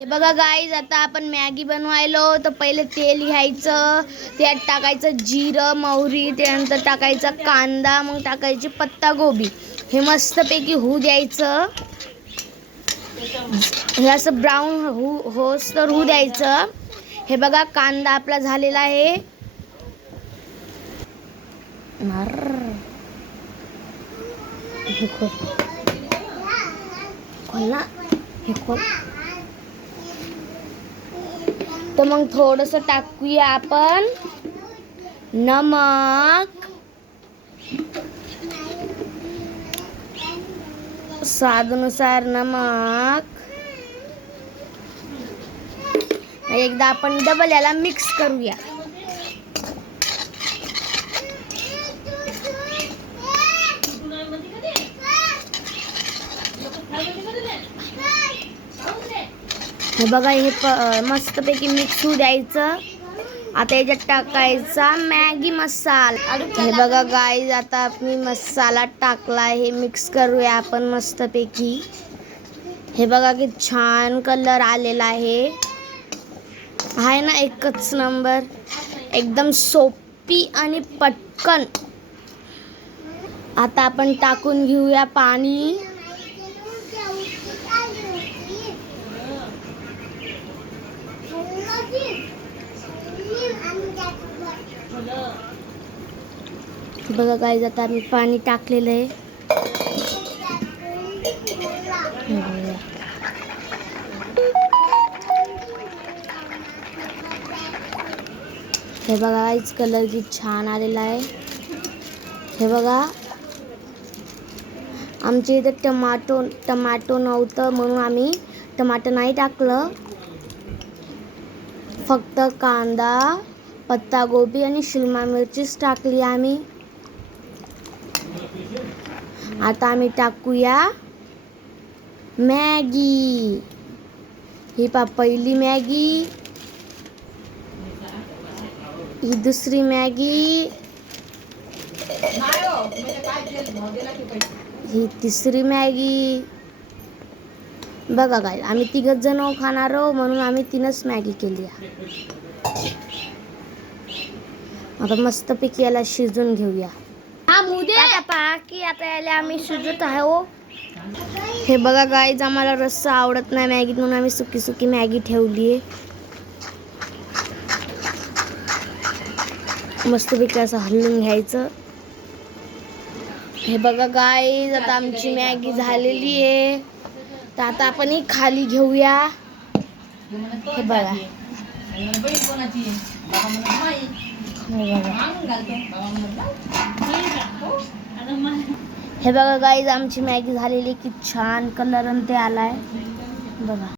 हे बघा गाईज, आता आपण मॅगी बनवायलो. तर पहिले तेल घ्यायचं, त्यात टाकायचं जिरं मोहरी, त्यानंतर टाकायचा कांदा, मग टाकायची पत्ता गोबी. हे मस्तपैकी होऊ द्यायचं. हे असं ब्राऊन होस तर होऊ द्यायचं. हे बघा कांदा आपला झालेला आहे. हे खोल. तर मग थोडस टाकूया आपण नमक, स्वादानुसार नमक. एकदा आपण डबल याला मिक्स करूया. हे बघा, हे मस्तपैकी मिक्स होऊ द्यायचं. आता याच्यात टाकायचा मॅगी मसाला. हे बघा गाईज, आता मी मसाला टाकला. हे मिक्स करूया आपण मस्तपैकी. हे बघा की छान कलर आलेला आहे ना, एकच नंबर. एकदम सोपी आणि पटकन. आता आपण टाकून घेऊया पाणी. बघा गाईज, आता आम्ही पाणी टाकलेलं आहे. हे बघा गाईज, कलर की छान आलेला आहे. हे बघा, आमच्या इथे टमाटो नव्हतं म्हणून आम्ही टमाटर नाही टाकलं. फक्त कांदा, पत्ता गोबी आणि शिमला मिरचीच टाकली आम्ही. आता आम्ही टाकूया मॅगी. ही पहिली मॅगी, ही दुसरी मॅगी, ही तिसरी मॅगी. बघा काय, आम्ही 3 जण खाणार आहोत म्हणून आम्ही 3च मॅगी केली. आता मस्तपैकी याला शिजून घेऊया. आता याला आम्ही शिजत आहोत. हे बघा गाईज, आम्हाला रस्सा आवडत नाही मॅगीत म्हणून आम्ही सुकी मॅगी ठेवली आहे. मस्तपैकी असं हलवून घ्यायचं. हे बघा गाईज, आता आमची मॅगी झालेली आहे. तर आता आपण ही खाली घेऊया. हे बघा, हे बघा गाईज, आमची मॅगी झालेली. की छान कलर ते आलाय बघा.